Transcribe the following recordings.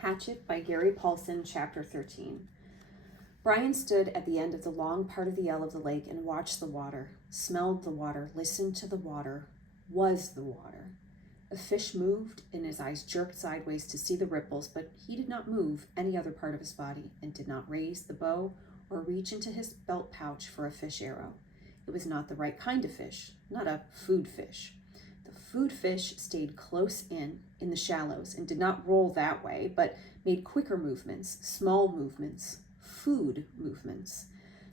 Hatchet by Gary Paulsen, Chapter 13. Brian stood at the end of the long part of the L of the lake and watched the water, smelled the water, listened to the water, was the water. A fish moved, and his eyes jerked sideways to see the ripples, but he did not move any other part of his body and did not raise the bow or reach into his belt pouch for a fish arrow. It was not the right kind of fish, not a food fish. Food fish stayed close in the shallows and did not roll that way, but made quicker movements, small movements, food movements.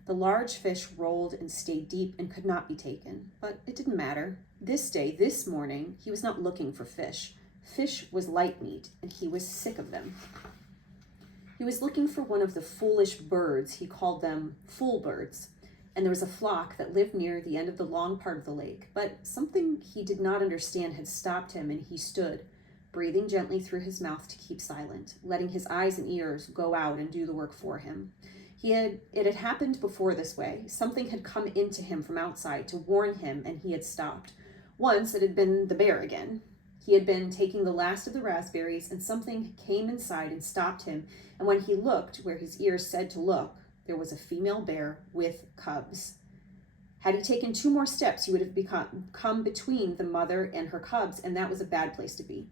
The large fish rolled and stayed deep and could not be taken, but it didn't matter. This day, this morning, he was not looking for fish. Fish was light meat, and he was sick of them. He was looking for one of the foolish birds. He called them fool birds. And there was a flock that lived near the end of the long part of the lake, but something he did not understand had stopped him, and he stood, breathing gently through his mouth to keep silent, letting his eyes and ears go out and do the work for him. It had happened before this way. Something had come into him from outside to warn him, and he had stopped. Once it had been the bear again. He had been taking the last of the raspberries, and something came inside and stopped him, and when he looked where his ears said to look, there was a female bear with cubs. Had he taken 2 more steps, he would have come between the mother and her cubs, and that was a bad place to be.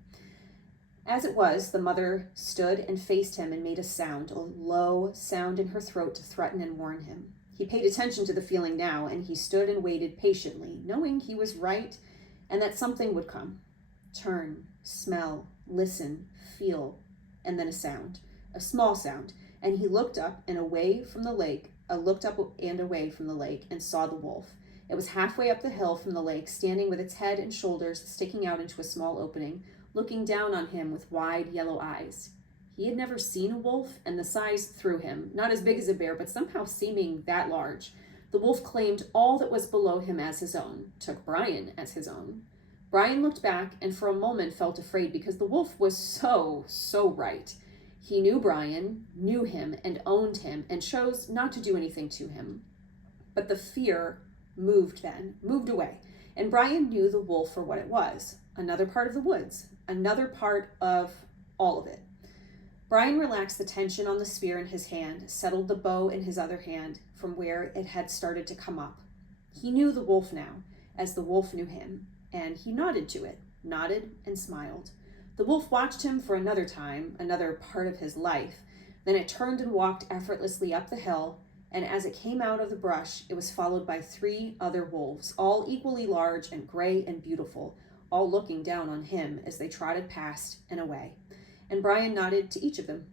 As it was, the mother stood and faced him and made a sound, a low sound in her throat to threaten and warn him. He paid attention to the feeling now, and he stood and waited patiently, knowing he was right and that something would come. Turn, smell, listen, feel, and then a sound, a small sound. And he looked up and away from the lake, and saw the wolf. It was halfway up the hill from the lake, standing with its head and shoulders sticking out into a small opening, looking down on him with wide yellow eyes. He had never seen a wolf, and the size threw him, not as big as a bear, but somehow seeming that large. The wolf claimed all that was below him as his own, took Brian as his own. Brian looked back and for a moment felt afraid because the wolf was so right. He knew Brian, knew him, and owned him, and chose not to do anything to him. But the fear moved away, and Brian knew the wolf for what it was, another part of the woods, another part of all of it. Brian relaxed the tension on the spear in his hand, settled the bow in his other hand from where it had started to come up. He knew the wolf now, as the wolf knew him, and he nodded to it, nodded and smiled. The wolf watched him for another time, another part of his life. Then it turned and walked effortlessly up the hill, and as it came out of the brush, it was followed by 3 other wolves, all equally large and gray and beautiful, all looking down on him as they trotted past and away. And Brian nodded to each of them.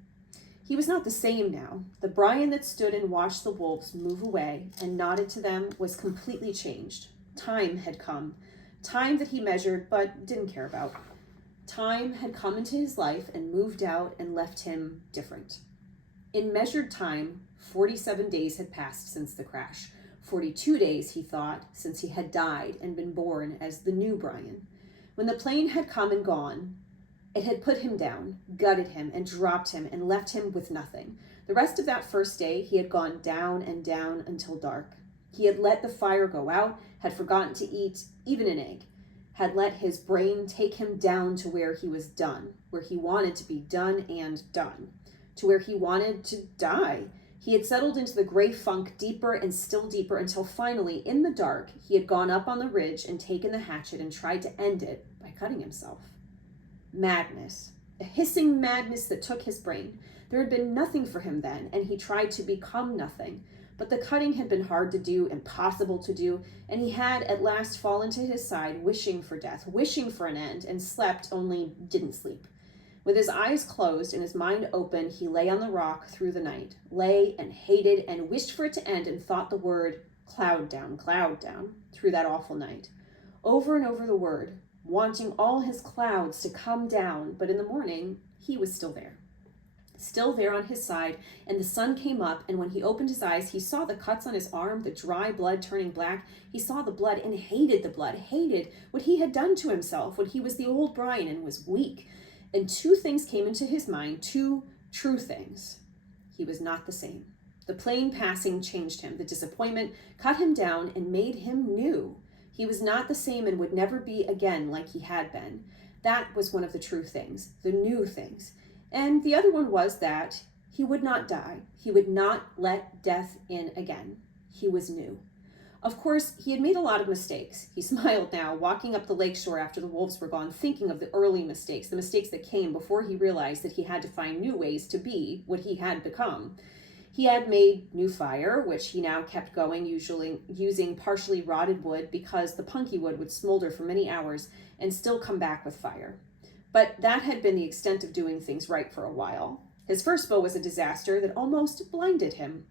He was not the same now. The Brian that stood and watched the wolves move away and nodded to them was completely changed. Time had come. Time that he measured but didn't care about. Time had come into his life and moved out and left him different. In measured time, 47 days had passed since the crash. 42 days, he thought, since he had died and been born as the new Brian. When the plane had come and gone, it had put him down, gutted him, and dropped him and left him with nothing. The rest of that first day, he had gone down and down until dark. He had let the fire go out, had forgotten to eat even an egg, had let his brain take him down to where he was done, where he wanted to be done and done, to where he wanted to die. He had settled into the gray funk deeper and still deeper until finally, in the dark, he had gone up on the ridge and taken the hatchet and tried to end it by cutting himself. Madness, a hissing madness that took his brain. There had been nothing for him then, and he tried to become nothing. But the cutting had been hard to do, impossible to do, and he had at last fallen to his side, wishing for death, wishing for an end, and slept, only didn't sleep. With his eyes closed and his mind open, he lay on the rock through the night, lay and hated and wished for it to end and thought the word, cloud down, through that awful night. Over and over the word, wanting all his clouds to come down, but in the morning, he was still there on his side, and the sun came up, and when he opened his eyes, he saw the cuts on his arm, the dry blood turning black. He saw the blood and hated the blood, hated what he had done to himself when he was the old Brian and was weak. And 2 things came into his mind, 2 true things. He was not the same. The plane passing changed him. The disappointment cut him down and made him new. He was not the same and would never be again like he had been. That was one of the true things, the new things. And the other one was that he would not die. He would not let death in again. He was new. Of course, he had made a lot of mistakes. He smiled now, walking up the lakeshore after the wolves were gone, thinking of the early mistakes, the mistakes that came before he realized that he had to find new ways to be what he had become. He had made new fire, which he now kept going, usually using partially rotted wood because the punky wood would smolder for many hours and still come back with fire. But that had been the extent of doing things right for a while. His first bow was a disaster that almost blinded him.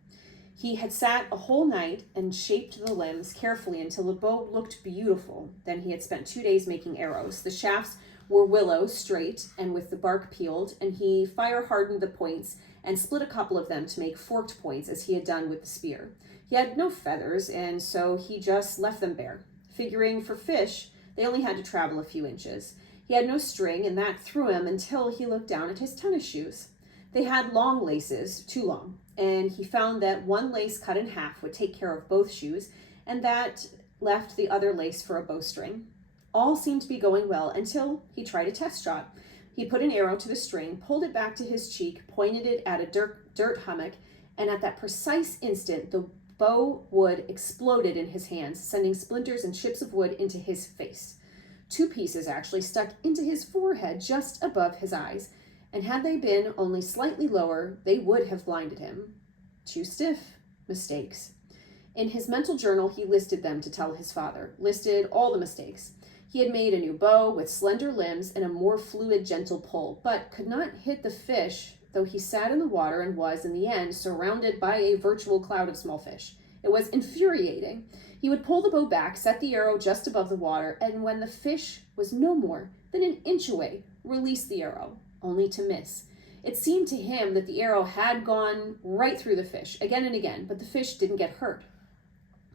He had sat a whole night and shaped the limbs carefully until the bow looked beautiful. Then he had spent 2 days making arrows. The shafts were willow, straight, and with the bark peeled, and he fire-hardened the points and split a couple of them to make forked points as he had done with the spear. He had no feathers, and so he just left them bare. Figuring for fish, they only had to travel a few inches. He had no string, and that threw him until he looked down at his tennis shoes. They had long laces, too long, and he found that one lace cut in half would take care of both shoes, and that left the other lace for a bowstring. All seemed to be going well until he tried a test shot. He put an arrow to the string, pulled it back to his cheek, pointed it at a dirt hummock, and at that precise instant, the bow wood exploded in his hands, sending splinters and chips of wood into his face. 2 pieces actually stuck into his forehead just above his eyes, and had they been only slightly lower, they would have blinded him. 2 stiff mistakes. In his mental journal, he listed them to tell his father, listed all the mistakes. He had made a new bow with slender limbs and a more fluid, gentle pull, but could not hit the fish, though he sat in the water and was, in the end, surrounded by a virtual cloud of small fish. It was infuriating. He would pull the bow back, set the arrow just above the water, and when the fish was no more than an inch away, release the arrow, only to miss. It seemed to him that the arrow had gone right through the fish, again and again, but the fish didn't get hurt.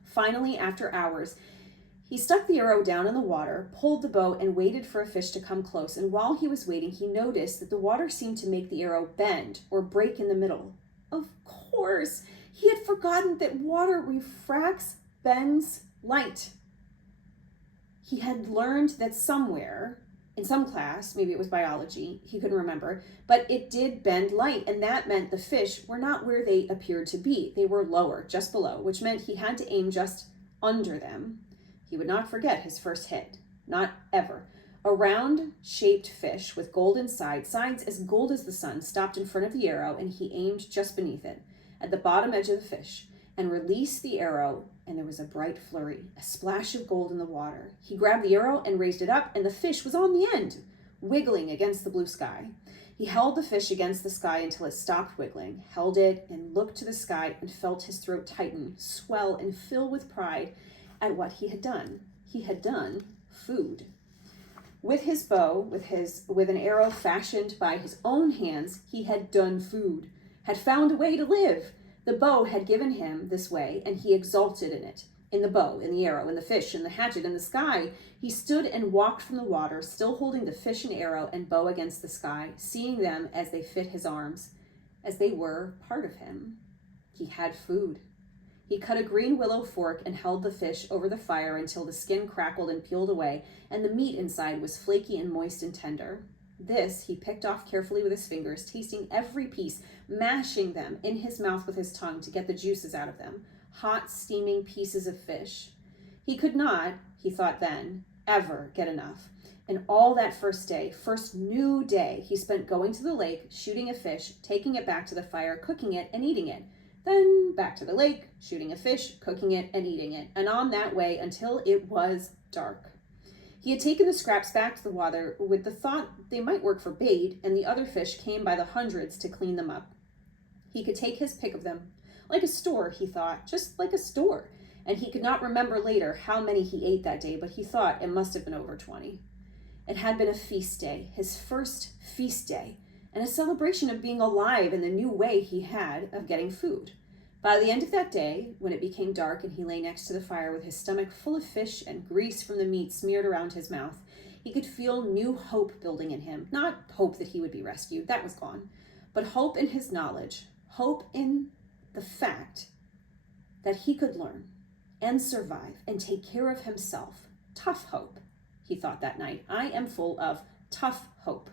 Finally, after hours, he stuck the arrow down in the water, pulled the bow, and waited for a fish to come close, and while he was waiting, he noticed that the water seemed to make the arrow bend or break in the middle. Of course, he had forgotten that water refracts, bends light. He had learned that somewhere, in some class, maybe it was biology, he couldn't remember, but it did bend light, and that meant the fish were not where they appeared to be. They were lower, just below, which meant he had to aim just under them. He would not forget his first hit, not ever. A round-shaped fish with golden sides as gold as the sun, stopped in front of the arrow, and he aimed just beneath it, at the bottom edge of the fish, and released the arrow, and there was a bright flurry, a splash of gold in the water. He grabbed the arrow and raised it up, and the fish was on the end, wiggling against the blue sky. He held the fish against the sky until it stopped wiggling, held it, and looked to the sky and felt his throat tighten, swell, and fill with pride at what he had done. He had done food. With his bow, with an arrow fashioned by his own hands, he had done food, had found a way to live. The bow had given him this way, and he exulted in it, in the bow, in the arrow, in the fish, in the hatchet, in the sky. He stood and walked from the water, still holding the fish and arrow and bow against the sky, seeing them as they fit his arms, as they were part of him. He had food. He cut a green willow fork and held the fish over the fire until the skin crackled and peeled away, and the meat inside was flaky and moist and tender. This he picked off carefully with his fingers, tasting every piece, mashing them in his mouth with his tongue to get the juices out of them. Hot, steaming pieces of fish. He could not, he thought then, ever get enough. And all that first new day, he spent going to the lake, shooting a fish, taking it back to the fire, cooking it, and eating it. Then back to the lake, shooting a fish, cooking it, and eating it, and on that way until it was dark. He had taken the scraps back to the water with the thought they might work for bait, and the other fish came by the hundreds to clean them up. He could take his pick of them. Like a store, he thought, just like a store. And he could not remember later how many he ate that day, but he thought it must have been over 20. It had been a feast day, his first feast day, and a celebration of being alive in the new way he had of getting food. By the end of that day, when it became dark and he lay next to the fire with his stomach full of fish and grease from the meat smeared around his mouth, he could feel new hope building in him. Not hope that he would be rescued, that was gone, but hope in his knowledge, hope in the fact that he could learn and survive and take care of himself. Tough hope, he thought that night. I am full of tough hope.